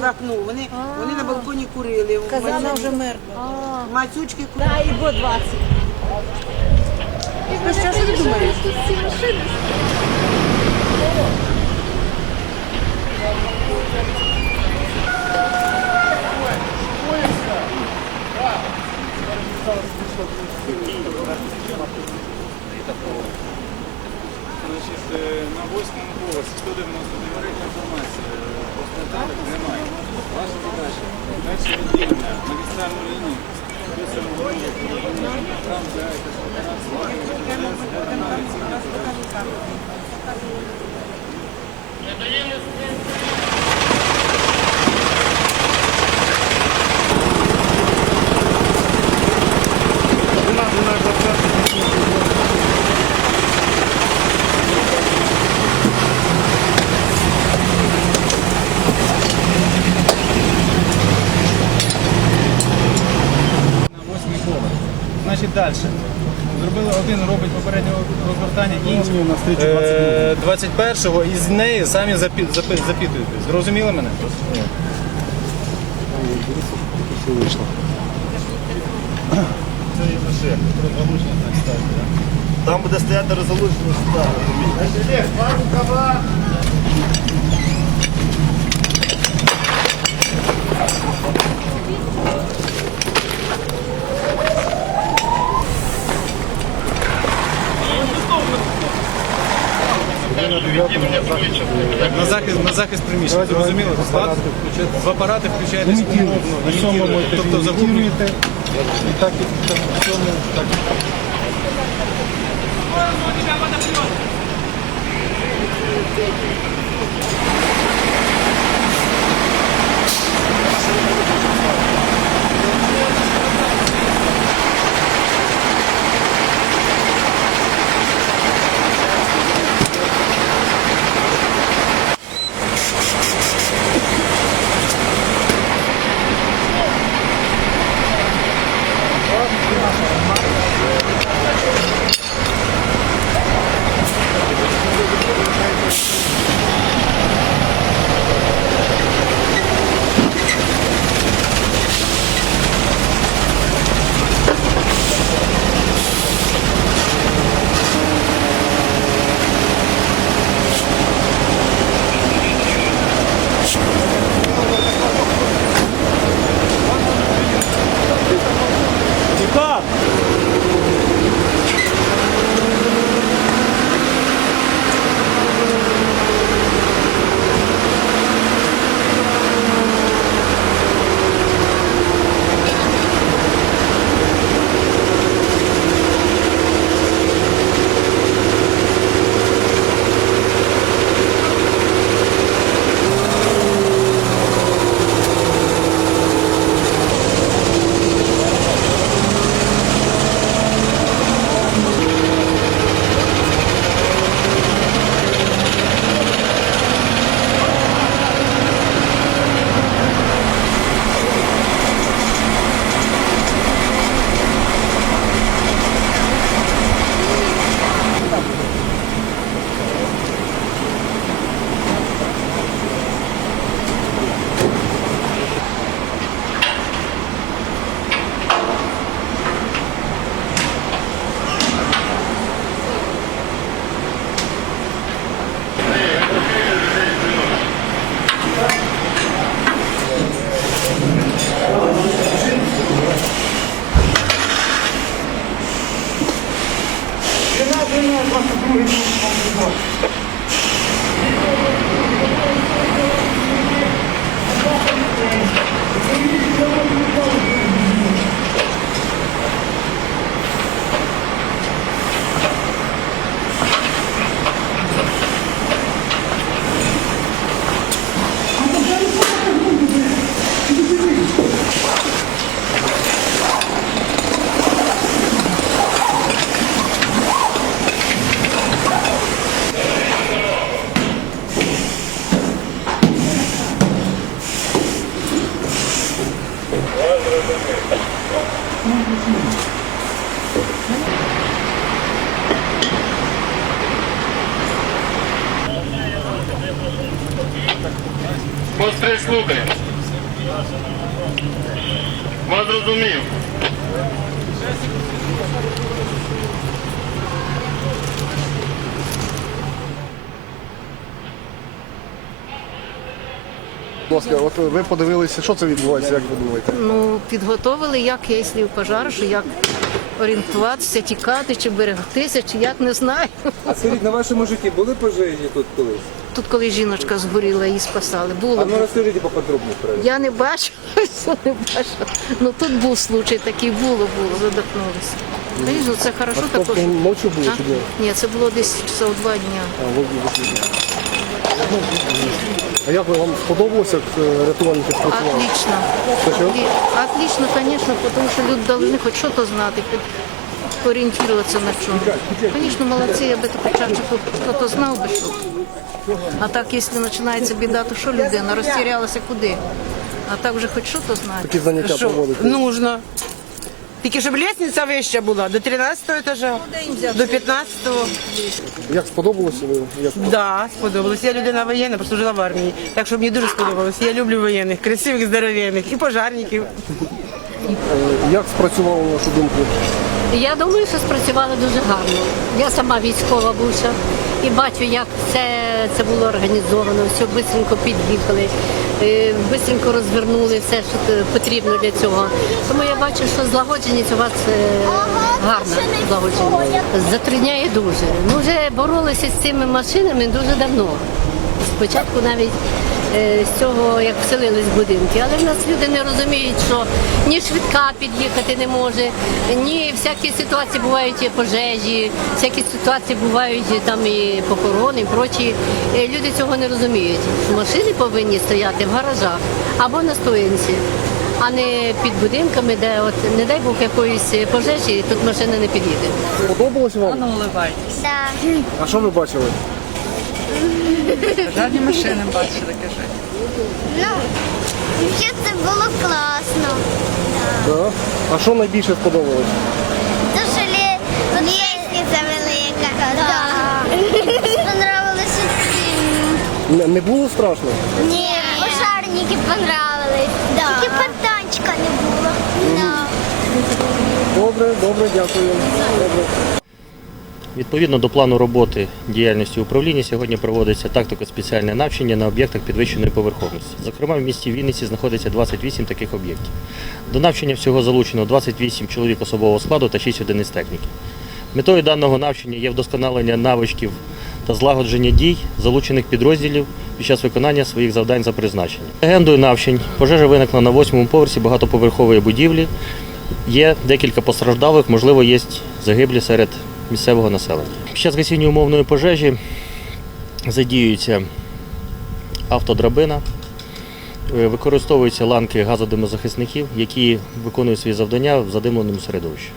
в окно. Вони, вони на балконі курили. Казана вже мертва. Мацючки курили. да, і бо 20. Ну, що ж ти думаєш? Тут всі машини. Значить, е, на восьмому поверсі 199 інформація. Постраждалих немає. Ваша задача. Перше відділення, магістральну лінію. Після там, де якась операція, інший е, 21-го і з неї самі запі- запи- запитуєте. Зрозуміли мене? Ставити, да? Там буде стояти розгалуження захист, приміщення. Зрозуміло? Склад в апарати включаєтесь умовно. імітуєте. Тобто загублюєте. І так, і в цьому, так. Lord. Пострій слухай. Вас зрозумів. Будь ласка, от ви подивилися, що це відбувається, як ви думаєте? Ну, підготовили, як якщо в пожар, що як орієнтуватися, тікати, чи берегтися, чи як не знаю. А скажіть, на вашому житті були пожежі тут колись? Тут, коли жіночка згоріла, її спасали. А Було. ну розкажіть поподробніше про це. Я не бачила, не бачила. Ну тут був случай такий, було, було, задохнулися. Звісно, це хорошо також. Тобто ночі було А? чи днем? Ні, це було десь часа в два дня. А, ви- ви- Ну, А як вам сподобалося, як е, рятувальники спрацювали? Отлично. Що, що? Отлично, конечно, потому что люди должны хоть что-то знать, хоть ориентироваться на чем. Конечно, молодцы, я бы это почаще кто-то знал бы, что. А так, если начинается беда, то что людина розтірялася куди? А так вже хоч що-то знати. Такі заняття Що? проводити? Нужно. Тільки щоб лестниця вища була до 13 етажа, до 15-го. Як сподобалося? ви? Як? Да, сподобалось. Я людина воєнна, прослужила в армії. Так що мені дуже сподобалось. Я люблю воєнних, красивих, здоровенних і пожарників. Е, Як спрацювало, на вашу думку? Я думаю, що спрацювали дуже гарно. Я сама військова бувша і бачу, як це, це було організовано. Все швидко під'їхали, швидко розвернули все, що потрібно для цього. Тому я бачу, що злагодженість у вас е, гарна. Злагодженість. Затрудняє дуже. Ми вже боролися з цими машинами дуже давно. Спочатку навіть е, з цього, як вселились будинки, але в нас люди не розуміють, що ні швидка під'їхати не може, ні всякі ситуації бувають і пожежі, всякі ситуації бувають і там і похорони, і прочі. Е, Люди цього не розуміють. Машини повинні стояти в гаражах або на стоянці. А не під будинками, де от не дай Бог якоїсь пожежі, тут машина не під'їде. Сподобалося вам? Да. А що ви бачили? Ну, ще це було класно. Да. А що найбільше сподобалось? То, що лі... лестниця велика. Да. Понравилося. Не, не було страшно? Ні, пожарники понравились. Да. Тільки фонтанчика не було. Да. Добре, добре, дякую. Добре. Відповідно до плану роботи діяльності управління сьогодні проводиться тактико-спеціальне навчання на об'єктах підвищеної поверховності. Зокрема, в місті Вінниці знаходиться 28 таких об'єктів. До навчання всього залучено 28 чоловік особового складу та 6 одиниць техніки. Метою даного навчання є вдосконалення навичків та злагодження дій залучених підрозділів під час виконання своїх завдань за призначенням. Легендою навчань пожежа виникла на восьмому поверсі багатоповерхової будівлі. Є декілька постраждалих, можливо, є загиблі серед місцевого населення. Під час гасіння умовної пожежі задіюється автодрабина, е, використовуються ланки газодимозахисників, які виконують свої завдання в задимленому середовищі.